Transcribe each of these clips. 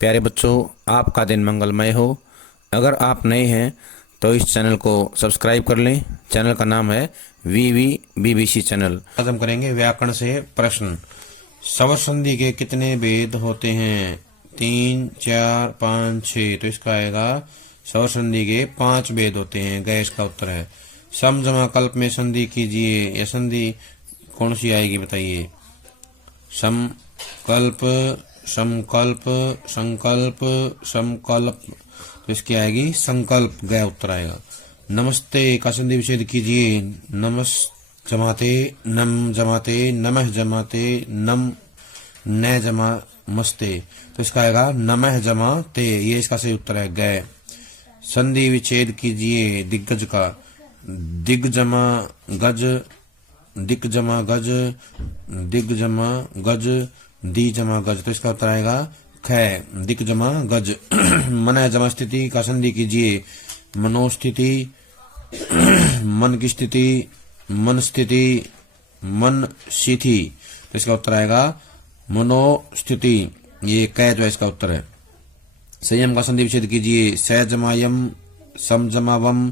प्यारे बच्चों, आपका दिन मंगलमय हो। अगर आप नए हैं तो इस चैनल को सब्सक्राइब कर लें। चैनल का नाम है BBC चैनल। आज हम करेंगे व्याकरण से प्रश्न। स्वर संधि के कितने भेद होते हैं? 3, 4, 5, 6। तो इसका आएगा स्वर संधि के 5 भेद होते हैं। गैस का उत्तर है। सम जमा कल्प में संधि कीजिए। यह संधि कौन सी आएगी बताइए? समकल्प, समकल्प, संकल्प, समकल्प। तो इसकी आएगी संकल्प। गया उत्तर आएगा। नमस्ते का संधि विच्छेद कीजिए। नमस जमाते, नम जमाते, नमः जमाते, नम, न जमा मस्ते। तो इसका आएगा नमः जमा ते। ये इसका सही उत्तर है। गए। संधि विच्छेद कीजिए दिग्गज का। दिग जमा गज, दिक जमा गज, दिग जमा गज, दी जमा गज। तो इसका उत्तर आएगा ख, दिक जमा गज। मन जमा स्थिति का संधि कीजिए। मनोस्थिति, मन की स्थिति, मन स्थिति, मन स्थिति। तो इसका उत्तर आएगा मनोस्थिति। ये क जो है इसका उत्तर है। संयम का संधि विच्छेद कीजिए। स जमा यम, सम जमा वम,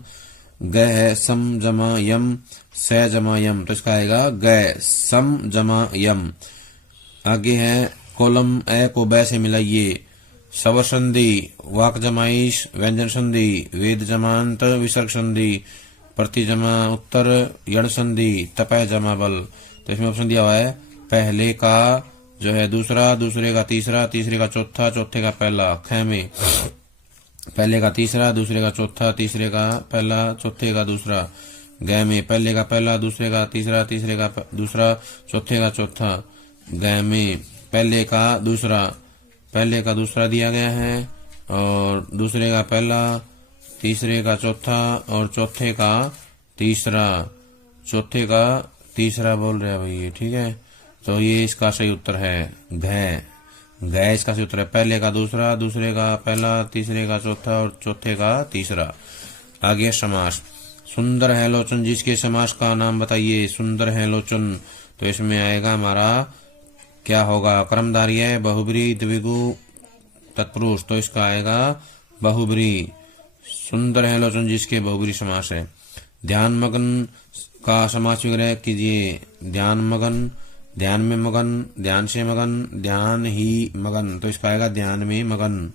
ग है सम जमा यम, स जमा यम। तो इसका आएगा ग, सम जमा यम। आगे है कोलम ए को बै से मिलाइए। स्वर संधि, वाक जमाइश, व्यंजन संधि, वेद जमांत, विसर्ग संधि, प्रति जमा उत्तर, यण संधि, तपह जमा बल। तो इसमें ऑप्शन दिया हुआ है पहले का जो है दूसरा, दूसरे का तीसरा, तीसरे का चौथा, चौथे का पहला। ख में पहले का तीसरा, दूसरे का चौथा, तीसरे का पहला, चौथे का दूसरा। ग में पहले का पहला, दूसरे का तीसरा, तीसरे का दूसरा, चौथे का चौथा। ग में पहले का दूसरा, पहले का दूसरा दिया गया है और दूसरे का पहला, तीसरे का चौथा और चौथे का तीसरा। चौथे का तीसरा बोल रहे हैं भाई, ठीक है। तो ये इसका सही उत्तर है घ। घ इसका सही उत्तर है। पहले का दूसरा, दूसरे का पहला, तीसरे का चौथा और चौथे का तीसरा। आगे समास। सुंदर है लोचन जिसके समास का नाम बताइए। सुंदर है लोचन। तो इसमें आएगा हमारा क्या होगा? कर्मधारय, बहुब्री, द्विगु, तत्पुरुष। तो इसका आएगा बहुब्री। सुंदर है लोचन जिसके बहुब्री समास है। ध्यान मगन का समास विग्रह कीजिए। ध्यान मगन, ध्यान में मगन, ध्यान से मगन, ध्यान ही मगन। तो इसका आएगा ध्यान में मगन।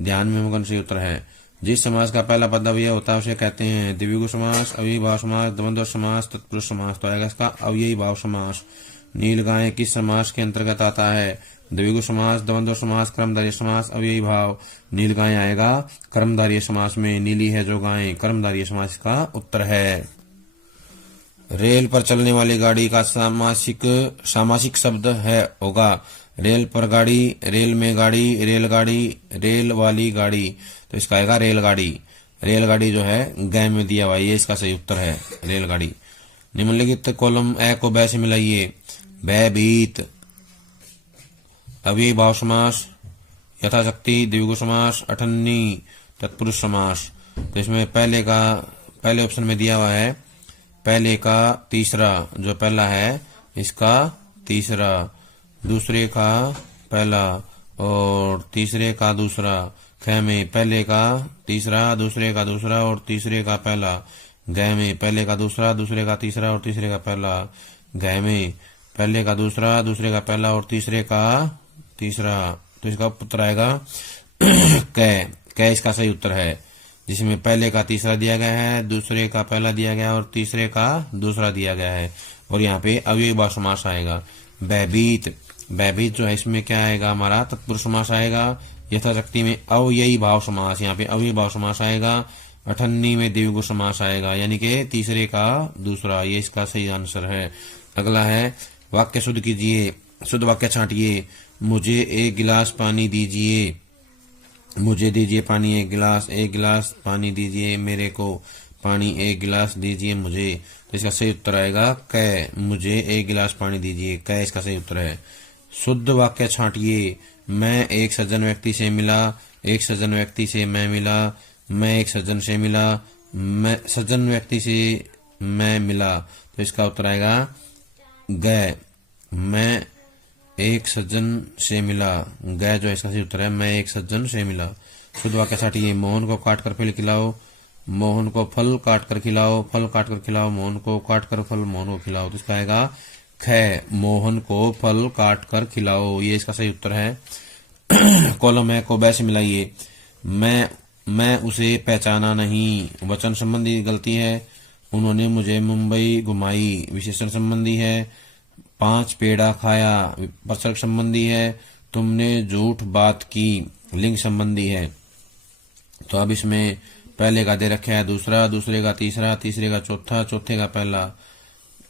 ध्यान में मगन से उत्तर है। जिस समास का पहला पद अव्यय होता है उसे कहते हैं द्विगु समास, अव्ययी भाव समास, द्वंद्व समास, तत्पुरुष समास। तो आएगा इसका अव्ययी भाव समास। नील गाय किस समास के अंतर्गत आता है? द्विगु समास, द्वंद्व समास, कर्मधारय समास, अव्ययी भाव। नील गाय आएगा कर्मधारय समास में। नीली है जो गाय, कर्मधारय समास का उत्तर है। रेल पर चलने वाली गाड़ी का सामासिक शब्द है होगा। रेल पर गाड़ी, रेल में गाड़ी, रेलगाड़ी, रेल वाली गाड़ी। तो इसका आएगा रेलगाड़ी। रेलगाड़ी जो है ग में दिया हुआ, ये इसका सही उत्तर है रेलगाड़ी। निम्नलिखित कॉलम ए को बै से मिलाइए। भयभीत, अव्ययी भाव समास, यथाशक्ति, द्विगु समास, अठन्नी, तत्पुरुष समास। तो इसमें पहले ऑप्शन में दिया हुआ है पहले का तीसरा, जो पहला है इसका तीसरा, दूसरे का पहला और तीसरे का दूसरा। ख में पहले का तीसरा, दूसरे का दूसरा और तीसरे का पहला। ग में पहले का दूसरा, दूसरे का तीसरा और तीसरे का पहला। घ में पहले का दूसरा, दूसरे का पहला और तीसरे का तीसरा। तो इसका उत्तर आएगा क इसका सही उत्तर है। जिसमें पहले का तीसरा दिया गया है, दूसरे का पहला दिया गया है और तीसरे का दूसरा दिया गया है। और यहाँ पे अव्ययी भाव समास आएगा। भयभीत, भयभीत जो है इसमें क्या आएगा? हमारा तत्पुरुष समास आएगा। यथाशक्ति में अव्ययी भाव समास, यहाँ पे अव्ययी भाव समास आएगा। अठन्नी में द्विगु समास आएगा, यानी कि तीसरे का दूसरा। ये इसका सही आंसर है। अगला है वाक्य शुद्ध कीजिए। शुद्ध वाक्य छांटिए। मुझे एक गिलास पानी दीजिए। मुझे दीजिए पानी एक गिलास पानी दीजिए मेरे को। पानी एक गिलास दीजिए मुझे। तो इसका सही उत्तर आएगा क, मुझे एक गिलास पानी दीजिए। क इसका सही उत्तर है। शुद्ध वाक्य छांटिए। मैं एक सज्जन व्यक्ति से मिला। एक सज्जन व्यक्ति से मैं मिला। मैं एक सज्जन से मिला। मैं सज्जन व्यक्ति से मैं मिला। तो इसका उत्तर आएगा ग। मैं एक सज्जन से मिला, गै जो इसका सही उत्तर है, मैं एक सज्जन से मिला। शुद्ध वाक्य साठी मोहन को काट कर फल खिलाओ, मोहन को फल काट कर खिलाओ, फल काट कर खिलाओ, मोहन को काट कर फल मोहन को खिलाओ। तो इसका आएगा ख, मोहन को फल काट कर खिलाओ, ये इसका सही उत्तर है। कॉलम है को बै से मिलाइए, मैं उसे पहचाना नहीं, वचन संबंधी गलती है। उन्होंने मुझे मुंबई घुमाई, विशेषण संबंधी है। 5 पेड़ा खाया, प्रसर्ग संबंधी है। तुमने झूठ बात की, लिंग संबंधी है। तो अब इसमें पहले का दे रखा है दूसरा, दूसरे का तीसरा, तीसरे का चौथा, चौथे का पहला।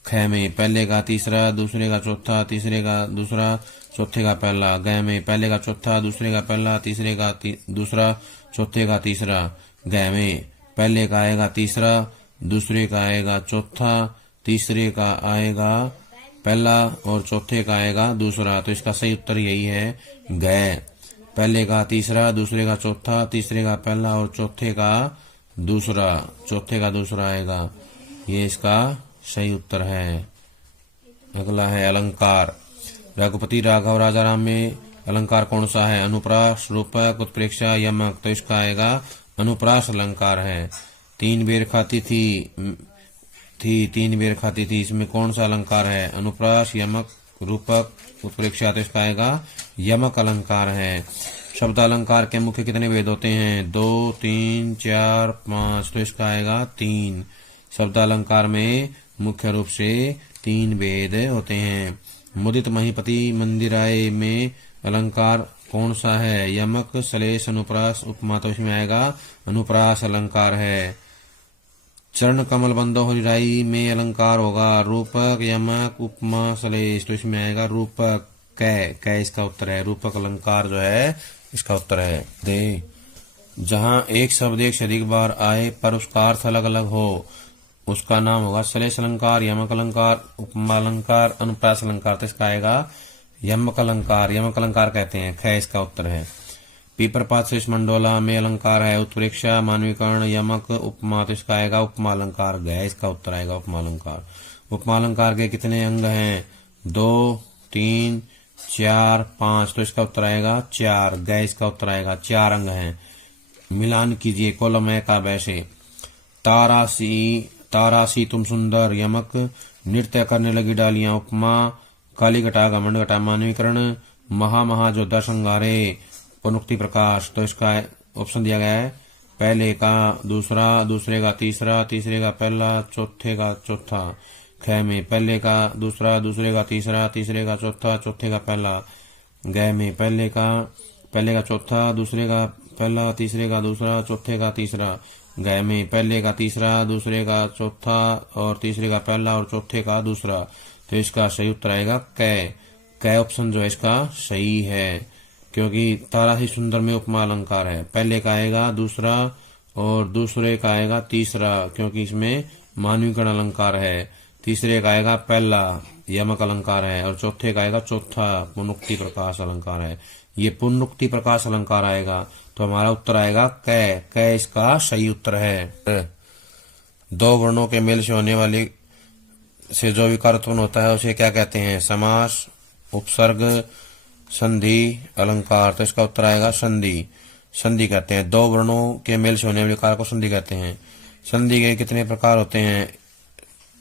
ख में पहले का तीसरा, दूसरे का चौथा, तीसरे का दूसरा, चौथे का पहला। ग में पहले का चौथा, दूसरे का पहला, तीसरे का दूसरा, चौथे का तीसरा। ग में पहले का आएगा तीसरा, दूसरे का आएगा चौथा, तीसरे का आएगा पहला और चौथे का आएगा दूसरा। तो इसका सही उत्तर यही है ग। पहले का तीसरा, दूसरे का चौथा, तीसरे का पहला और चौथे का दूसरा, चौथे का दूसरा आएगा, ये इसका सही उत्तर है। अगला है अलंकार। रघुपति राघव राजा राम में अलंकार कौन सा है? अनुप्रास, रूपक, उत्प्रेक्षा, यमक। तो इसका आएगा अनुप्रास अलंकार है। 3 बेर खाती थी 3 बेर खाती थी, इसमें कौन सा अलंकार है? अनुप्रास, यमक, रूपक, उत्प्रेक्षा। तो इसका आएगा यमक अलंकार है। शब्द अलंकार के मुख्य कितने भेद होते हैं? 2, 3, 4, 5। तो इसका आएगा 3। शब्द अलंकार में मुख्य रूप से 3 भेद होते हैं। मुदित महीपति मंदिराय में अलंकार कौन सा है? यमक, श्लेष, अनुप्रास, उपमा। तो इसमें आएगा अनुप्रास अलंकार है। चरण कमल बंदो हरिराई में अलंकार होगा रूपक, यमक, उपमा, श्लेष। तो इसमें आएगा रूपक। कै इसका उत्तर है। रूपक अलंकार जो है इसका उत्तर है। दे जहां एक शब्द एक से अधिक बार आए पर उसका अर्थ अलग अलग हो उसका नाम होगा श्लेष अलंकार, यमक अलंकार, उपमा अलंकार, अनुप्रास अलंकार। तो इसका आएगा यमक अलंकार। यमक अलंकार कहते हैं। ख इसका उत्तर है। पीपरपात शेष मंडोला में अलंकार है उत्प्रेक्षा, मानवीकरण, यमक, उपमा। तो इसका आएगा उपमा अलंकार। ग इसका उत्तर आएगा उपमा अलंकार। उपमा अलंकार के कितने अंग हैं? 2, 3, 4, 5। तो इसका उत्तर आएगा 4। ग इसका उत्तर आएगा 4 अंग हैं। मिलान कीजिए कॉलम ए का वैसे। तारासी तुम सुंदर, यमक। नृत्य करने लगी डालियां, उपमा। काली घटा घमंड घटा, मानवीकरण। महा जोधा संगारे, पुनरुक्ति प्रकाश। तो इसका ऑप्शन दिया गया है पहले का दूसरा, दूसरे का तीसरा, तीसरे का पहला, चौथे का चौथा। ख में पहले का दूसरा, दूसरे का तीसरा, तीसरे का चौथा, चौथे का पहला। ग में पहले का चौथा, दूसरे का पहला, तीसरे का दूसरा, चौथे का तीसरा। ग में पहले का तीसरा, दूसरे का चौथा और तीसरे का पहला और चौथे का दूसरा। तो इसका सही उत्तर आएगा कै ऑप्शन जो है इसका सही है, क्योंकि तारा ही सुंदर में उपमा अलंकार है। पहले का आएगा दूसरा और दूसरे का आएगा तीसरा, क्योंकि इसमें मानवीकरण अलंकार है। तीसरे का आएगा पहला, यमक अलंकार है। और चौथे का आएगा चौथा, पुनरुक्ति प्रकाश अलंकार है। ये पुनरुक्ति प्रकाश अलंकार आएगा। तो हमारा उत्तर आएगा कै इसका सही उत्तर है। 2 वर्णों के मेल से होने वाली से जो विकार उत्पन्न होता है उसे क्या कहते हैं? समास, उपसर्ग, संधि, अलंकार। तो इसका उत्तर आएगा संधि कहते हैं। 2 वर्णों के मेल से होने वाले विकार को संधि कहते हैं। संधि के कितने प्रकार होते हैं?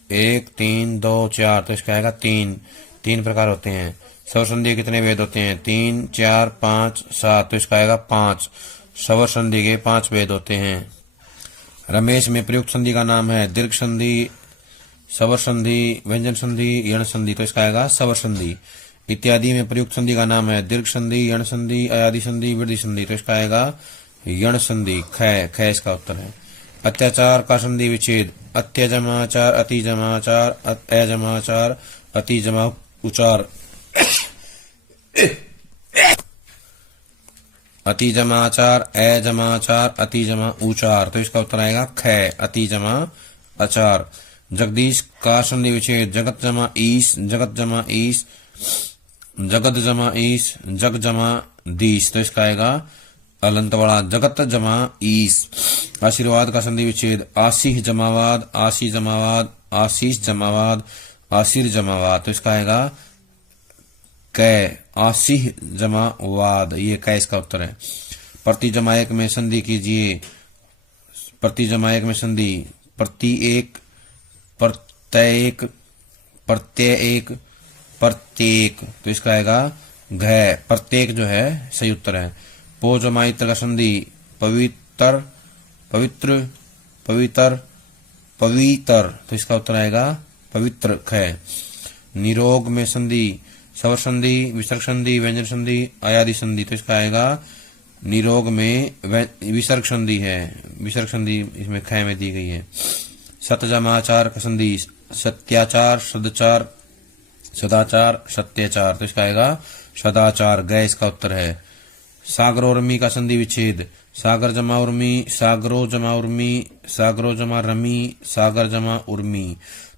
1, 3, 2, 4। तो इसका आएगा 3 प्रकार होते हैं। स्वर संधि के कितने भेद होते हैं? 3, 4, 5, 7। तो इसका आएगा 5। स्वर संधि के 5 भेद होते हैं। रमेश में प्रयुक्त संधि का नाम है दीर्घ संधि, स्वर संधि, व्यंजन संधि, यण संधि। तो इसका आएगा स्वर संधि। इत्यादि में प्रयुक्त संधि का नाम है दीर्घ संधि, यण संधि, अयादि संधि, वृद्धि संधि। तो इसका आएगा यण संधि। ख इसका उत्तर है। अत्याचार का संधि विच्छेद। अत्यजमाचार, अतिजमाचार, अजमाचार, अतिजमा उचार। अतिजमाचार, अजमाचार, अतिजमा उचार। तो इसका उत्तर आएगा ख, अतिजमा आचार। जगदीश का संधि विच्छेद। जगत जमा ईश, जगत जमा ईश, जगत जमा ईश, जग जमा दीश। तो इसका आएगा अलंत वाला, जगत जमा ईश। आशीर्वाद का संधि विच्छेद। आशीष जमावाद, आशी जमावाद, आशीष जमावाद, आशीर जमावाद। तो इसका आएगा कै आसिह जमा वाद, ये कै इसका उत्तर है। प्रति जमा एक में संधि कीजिए। प्रति जमा एक में संधि प्रति एक, प्रत्येक, प्रत्येक, प्रत्येक, तो इसका आएगा घ, प्रत्येक जो है सही उत्तर है। पो जमा इत्र का संधि पवित्र, पवित्र, पवित्र, पवित्र, तो इसका उत्तर आएगा पवित्र ख। निरोग में संधि स्वर संधि, विसर्ग संधि, व्यंजन संधि, अयादि संधि, तो इसका आएगा निरोग में विसर्ग संधि है, विसर्ग संधि इसमें ख में दी गई है। सत जमाचार का संधि सत्याचार, सदाचार, सदाचार, सत्याचार, तो इसका आएगा सदाचार, ग इसका उत्तर है। सागर और रमी का संधि विच्छेद सागर जमा उर्मी, सागरो जमा उर्मी, सागरो जमा रमी, सागर जमा उर्मी,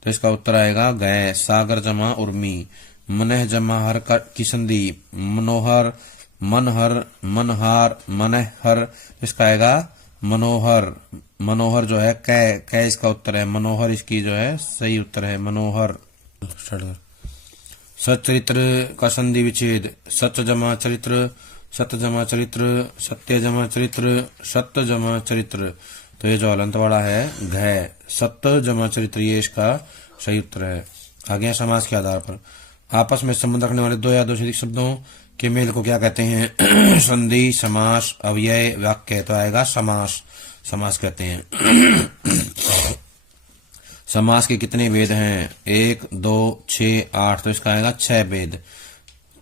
तो इसका उत्तर आएगा ग, सागर जमा उर्मी। मनह जमा हर की संधि मनोहर, मनहर, मनहार, मनहर, इसका आएगा मनोहर, मनोहर जो है कै इसका उत्तर है, मनोहर इसकी जो है सही उत्तर है, मनोहर। सचरित्र का संधि विच्छेद सच जमा चरित्र, सत जमा चरित्र, सत्य जमा चरित्र, सत्य जमा चरित्र, तो ये जो हलंत वाला है घ, सत्य जमा चरित्र, ये इसका सही उत्तर है। आगे समास के आधार पर आपस में संबंध रखने वाले दो या दो से अधिक शब्दों के मेल को क्या कहते हैं? संधि, समास, अव्यय, वाक्य, तो आएगा समास, समास कहते हैं। समास के कितने वेद हैं? 1, 2, 6, 8, तो इसका आएगा 6 वेद,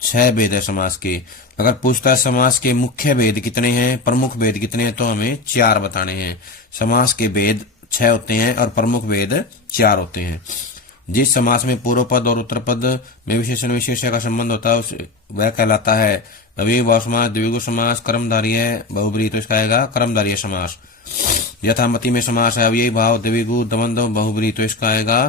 6 वेद है समास के। अगर पूछता है समास के मुख्य वेद कितने हैं, प्रमुख वेद कितने हैं, तो हमें 4 बताने हैं। समास के वेद 6 होते हैं और प्रमुख वेद 4 होते हैं। जिस समास में पूर्व पद और उत्तर पद में विशेषण विशेष्य का संबंध होता है वह कहलाता है अव्ययीभाव समास, द्विगु समास, कर्मधारय, बहुब्रीहि, तो इसका आएगा कर्मधारय समास। यथामति में समास है अव्ययीभाव, द्विगु, द्वंद्व, बहुब्रीहि, तो इसका आएगा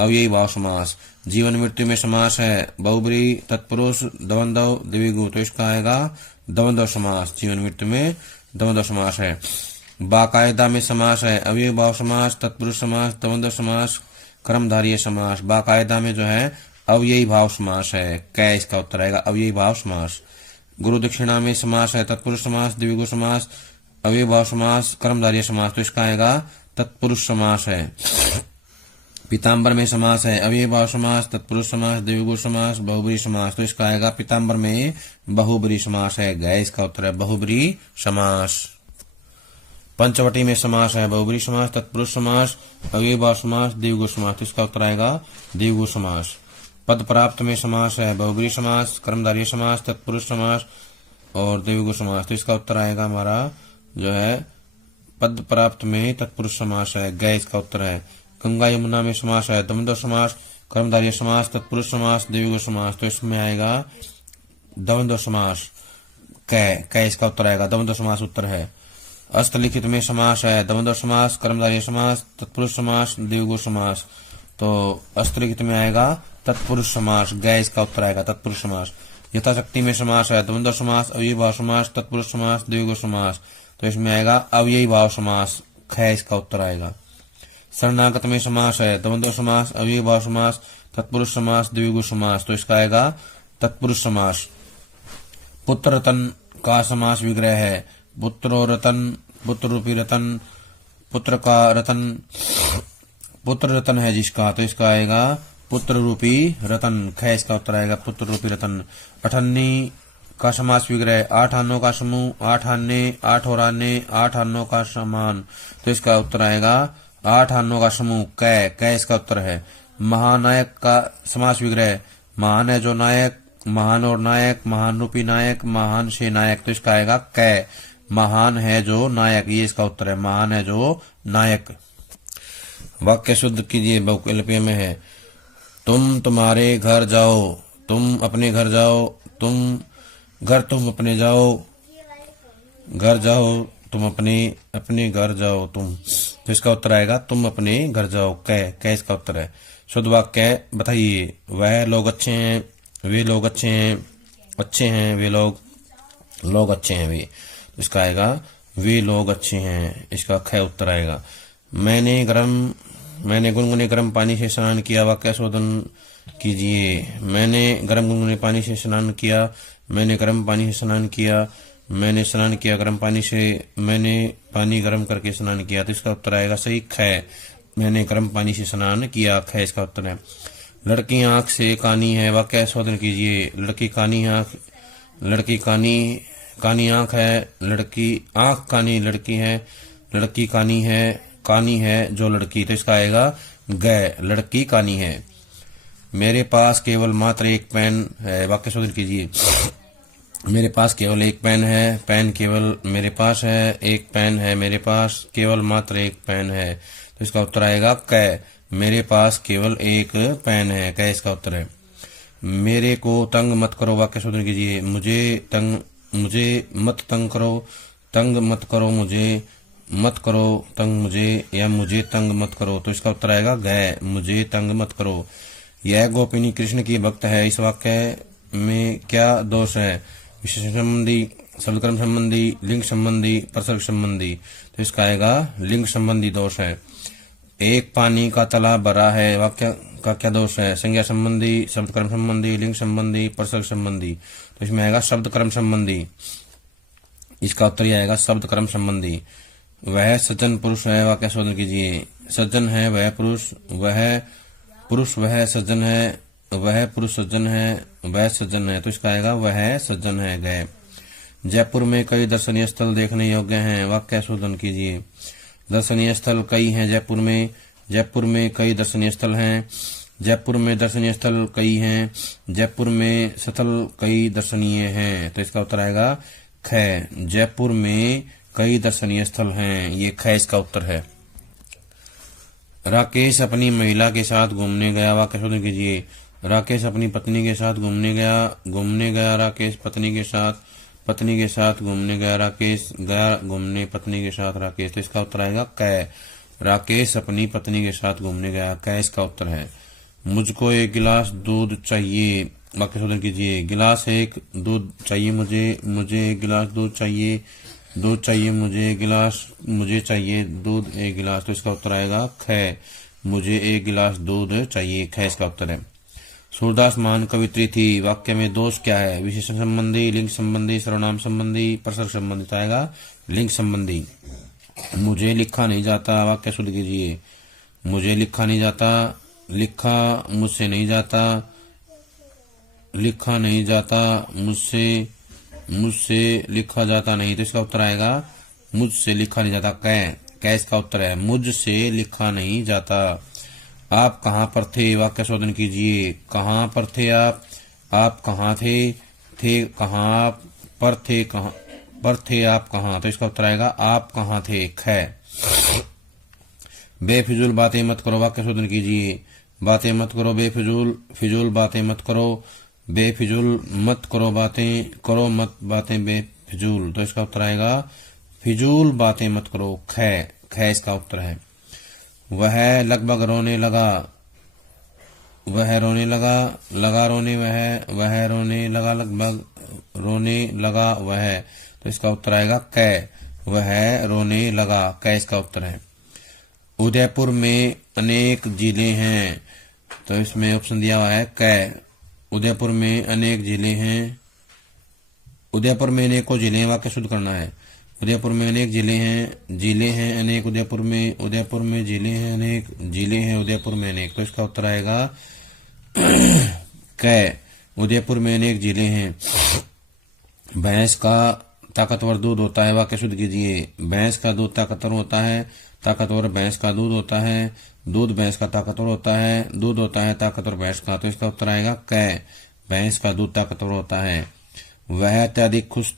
अव्ययीभाव समास। जीवन मृत्यु में समास है बहुब्रीहि, तत्पुरुष, द्वंद्व, द्विगु, तो इसका आएगा द्वंद्व समास। जीवन मृत्यु में द्वंद्व समास है। बाकायदा में समास है अव्ययीभाव समास, तत्पुरुष समास, द्वंद्व समास, कर्मधारय समास। बाकायदा में जो है अव्ययी भाव समास है, कै इसका उत्तर आएगा अव्ययी भाव समास। गुरु दक्षिणा में समास है तत्पुरुष समास, द्विगु समास, अव्ययी भाव समास, कर्मधारय समास, तो इसका आएगा तत्पुरुष समास है। पीताम्बर में समास है अव्ययी भाव समास, तत्पुरुष समास, द्विगु समास, बहुब्रीहि समास, तो इसका आएगा पीताम्बर में बहुब्रीहि समास है, गै इसका उत्तर है बहुब्रीहि समास। पंचवटी में समास है बहुब्रीहि समास, तत्पुरुष समास, अव्ययी भाव समास, द्विगु समास, तो इसका उत्तर आएगा द्विगु समास। पद प्राप्त में समास है बहुब्रीहि समास, कर्मधारय समास, तत्पुरुष समास और द्विगु समास, तो इसका उत्तर आएगा हमारा जो है पद प्राप्त में तत्पुरुष समास है, गै इसका उत्तर है। गंगा यमुना में समास है द्वंद्व समास, कर्मधारय समास, तत्पुरुष समास, द्विगु समास, तो इसमें आएगा द्वंद्व समास, कै इसका उत्तर आएगा द्वंद्व समास उत्तर है। अस्तलिखित में समास है द्वंद्व समास, कर्मधारय समास, तत्पुरुष समास, द्विगु समास, तो अस्तलिखित में आएगा तत्पुरुष समास, गै इसका उत्तर आएगा तत्पुरुष समास। यथाशक्ति में समास है द्वंद्व समास, अव्ययी भाव समास, तत्पुरुष समास, द्विगु समास, तो इसमें आएगा अव्ययी भाव समास, ख इसका उत्तर आएगा। शरणागत में समास है द्वंद्व समास, अव्ययी भाव समास, तत्पुरुष समास, द्विगु समास, तो इसका आएगा तत्पुरुष समास। पुत्र रतन का समास विग्रह है पुत्रो रतन, पुत्र रूपी रतन, पुत्र का रतन, पुत्र रतन है जिसका, तो इसका आएगा पुत्र रूपी रतन, ख इसका उत्तर आएगा पुत्र रूपी रतन। अठन्नी का समास विग्रह 8 अन्नों का समूह, 8 अन्य, 8 और अन्य, 8 अन्नों का समान, तो इसका उत्तर आएगा 8 अन्नों का समूह, कै इसका उत्तर है। महानायक का समास विग्रह महान है जो नायक, महान और नायक, महान रूपी नायक, महान से नायक, तो इसका आएगा कै, महान है जो नायक, ये इसका उत्तर है महान है जो नायक। वाक्य शुद्ध कीजिए, बहुकल्पीय में है तुम तुम्हारे घर जाओ, तुम अपने घर जाओ, तुम अपने जाओ, घर जाओ, तुम अपने घर जाओ तुम, तो इसका उत्तर आएगा तुम अपने घर जाओ, कै इसका उत्तर है। शुद्ध वाक्य बताइए, वह लोग अच्छे हैं, वे लोग अच्छे हैं, अच्छे हैं वे लोग अच्छे हैं वे, तो इसका आएगा वे लोग अच्छे हैं, इसका ख उत्तर आएगा। मैंने गुनगुने गर्म पानी से स्नान किया, वाक्य शोधन कीजिए। मैंने गर्म गुनगुने पानी से स्नान किया, मैंने गर्म पानी से स्नान किया, मैंने स्नान किया गर्म पानी से, मैंने पानी गर्म करके स्नान किया। तो इसका उत्तर आएगा सही ख, मैंने गर्म पानी से स्नान किया, ख इसका उत्तर है। लड़की आंख से कानी है, वाक्य शोधन कीजिए। लड़की कानी आंख, लड़की कानी कानी आंख है, लड़की आंख कानी लड़की है, लड़की कानी है जो लड़की। तो इसका आएगा ग, लड़की कानी है। मेरे पास केवल मात्र एक पेन है, वाक्य शोधन कीजिए। मेरे पास केवल एक पेन है, पेन केवल मेरे पास है, एक पेन है मेरे पास, केवल मात्र एक पेन है। तो इसका उत्तर आएगा क, मेरे पास केवल एक पेन है, क इसका उत्तर है। मेरे को तंग मत करो, वाक्य शोधन कीजिए। मुझे मत तंग करो, तंग मत करो मुझे, मत करो तंग मुझे, या मुझे तंग मत करो। तो इसका उत्तर आएगा ग, मुझे तंग मत करो। यह गोपिनी कृष्ण की भक्त है, इस वाक्य में क्या दोष है? विशेषण संबंधी, शब्दक्रम संबंधी, लिंग संबंधी, प्रसर्ग संबंधी। तो इसका आएगा लिंग संबंधी दोष है। एक पानी का तालाब भरा है, वाक्य का क्या दोष है? संज्ञा संबंधी, शब्दक्रम संबंधी, लिंग संबंधी, प्रसर्ग संबंधी। तो इसमें आएगा शब्दक्रम संबंधी, इसका उत्तर ही आएगा शब्दक्रम संबंधी। वह सज्जन पुरुष है, वाक्य शोधन कीजिए। सज्जन है वह पुरुष, वह पुरुष वह सज्जन है, वह पुरुष सज्जन है, वह सज्जन है। तो इसका आएगा वह सज्जन है, गए। जयपुर में कई दर्शनीय स्थल देखने योग्य हैं, वाक्य शोधन कीजिए। दर्शनीय स्थल कई हैं जयपुर में, जयपुर में कई दर्शनीय स्थल हैं, जयपुर में दर्शनीय स्थल कई हैं, जयपुर में स्थल कई दर्शनीय हैं। तो इसका उत्तर आएगा ख, जयपुर में कई दर्शनीय स्थल हैं, ये ख इसका उत्तर है। राकेश अपनी महिला के साथ घूमने गया, वाक्य शोधन कीजिए। राकेश अपनी पत्नी के साथ घूमने गया, राकेश पत्नी के साथ घूमने गया, राकेश गया घूमने पत्नी के साथ, राकेश। तो इसका उत्तर आएगा क, राकेश अपनी पत्नी के साथ घूमने गया, क इसका उत्तर है। मुझको एक गिलास दूध चाहिए, वाक्य शोधन कीजिए। गिलास एक, दूध चाहिए मुझे एक गिलास दूध चाहिए, दूध चाहिए मुझे एक गिलास, मुझे चाहिए दूध एक गिलास। तो इसका उत्तर आएगा ख, मुझे एक गिलास दूध चाहिए, ख इसका उत्तर है। सूरदास महान कवित्री थी, वाक्य में दोष क्या है? विशेषण संबंधी, लिंग संबंधी, सर्वनाम संबंधी, प्रसर्ग संबंधी। तो आएगा लिंग संबंधी। मुझे लिखा नहीं जाता, वाक्य शुद्ध कीजिए। मुझे लिखा नहीं जाता, लिखा मुझसे नहीं जाता, लिखा नहीं जाता, मुझसे लिखा जाता नहीं। तो इसका उत्तर आएगा मुझसे लिखा नहीं जाता, कै इसका उत्तर है। मुझसे लिखा नहीं जाता। आप कहाँ पर थे, वाक्य शोधन कीजिए। कहाँ पर थे आप कहाँ थे कहाँ पर थे, कहाँ पर थे आप कहाँ। तो इसका उत्तर आएगा आप कहाँ थे, ख। बेफिजूल बातें मत करो, वाक्य शोधन कीजिए। बातें मत करो, फिजूल बातें मत करो, बेफिजूल मत करो बातें, करो मत बातें बेफिजूल। तो इसका उत्तर आएगा फिजूल बातें मत करो, ख इसका उत्तर है। वह लगभग रोने लगा, वह रोने लगा, लगा रोने वह रोने लगा, लगभग रोने लगा वह। तो इसका उत्तर आएगा क, वह रोने लगा, क इसका उत्तर है। उदयपुर में अनेक जिले हैं, तो इसमें ऑप्शन दिया हुआ है क। उदयपुर में अनेक जिले हैं, उदयपुर में अनेकों जिले हैं, वाक्य शुद्ध करना है। उदयपुर में अनेक जिले हैं अनेक, उदयपुर में जिले हैं अनेक, जिले हैं उदयपुर में अनेक। तो इसका उत्तर आएगा क, उदयपुर में अनेक जिले हैं। भैंस का ताकतवर दूध होता है, वाक्य शुद्ध कीजिए। भैंस का दूध ताकतवर होता है, ताकतवर भैंस का दूध होता है, दूध भैंस का ताकतवर होता है, दूध होता है ताकतवर भैंस का। तो इसका उत्तर आएगा क, भैंस का दूध ताकतवर होता है। वह अत्यधिक खुश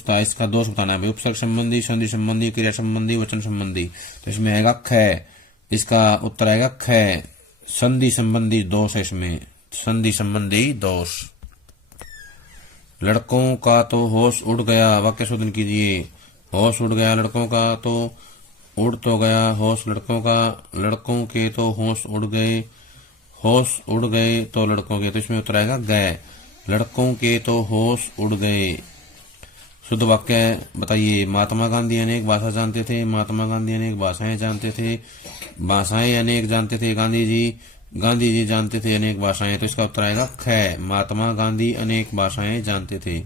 था, इसका दोष बताना है। उपसर्ग संबंधी, संधि संबंधी, क्रिया संबंधी, वचन संबंधी। तो इसमें आएगा ख, इसका उत्तर आएगा ख, संधि संबंधी दोष है इसमें, संधि संबंधी दोष। लड़कों का तो होश उड़ गया, वाक्य शोधन कीजिए। होश उड़ गया लड़कों का, तो उड़ तो गया होश लड़कों का, लड़कों के तो होश उड़ गए, होश उड़ गए तो लड़कों के। तो इसमें उत्तर आएगा गए, लड़कों के तो होश उड़ गए। शुद्ध वाक्य बताइए। महात्मा गांधी अनेक भाषा जानते थे, महात्मा गांधी अनेक भाषाएं जानते थे, भाषाएं अनेक जानते थे गांधी जी, गांधी जी जानते थे अनेक भाषाएं, तो इसका उत्तर आएगा ख। महात्मा गांधी अनेक भाषाएं जानते थे।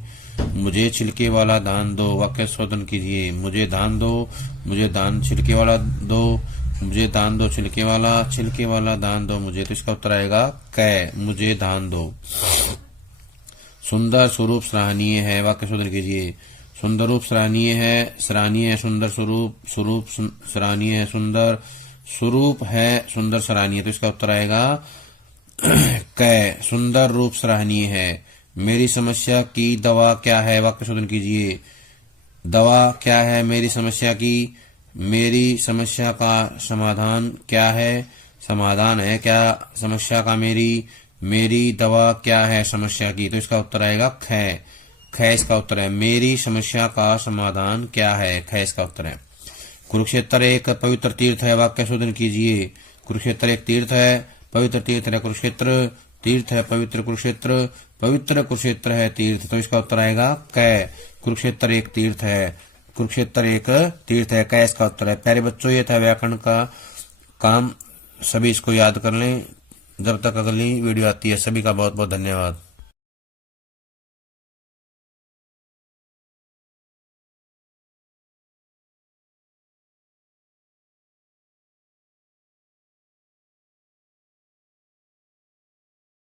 मुझे छिलके वाला धान दो, वाक्य शोधन कीजिए। मुझे धान दो, मुझे धान छिलके वाला दो, मुझे धान दो छिलके वाला धान दो मुझे, तो इसका उत्तर आएगा क। मुझे धान दो। सुंदर स्वरूप सराहनीय है, वाक्य शोधन कीजिए। सुंदर रूप सराहनीय है सुंदर स्वरूप सराहनीय है, सुंदर स्वरूप है सुंदर सराहनीय, तो इसका उत्तर आएगा क। सुंदर रूप सराहनीय है। मेरी समस्या की दवा क्या है, वाक्य शोधन कीजिए। दवा क्या है मेरी समस्या की, मेरी समस्या का समाधान क्या है, समाधान है क्या समस्या का मेरी, मेरी दवा क्या है समस्या की, तो इसका उत्तर आएगा ख। ख इसका उत्तर है। मेरी समस्या का समाधान क्या है, ख इसका उत्तर है। कुरुक्षेत्र एक पवित्र तीर्थ है, वाक्य शोधन कीजिए। कुरुक्षेत्र एक तीर्थ है, पवित्र तीर्थ है कुरुक्षेत्र, तीर्थ है पवित्र कुरुक्षेत्र, पवित्र कुरुक्षेत्र है तीर्थ, तो इसका उत्तर आएगा क। कुरुक्षेत्र एक तीर्थ है, कुरुक्षेत्र एक तीर्थ है, क इसका उत्तर है। प्यारे बच्चों, ये था व्याकरण का काम, सभी इसको याद कर लें। जब तक अगली वीडियो आती है, सभी का बहुत बहुत धन्यवाद।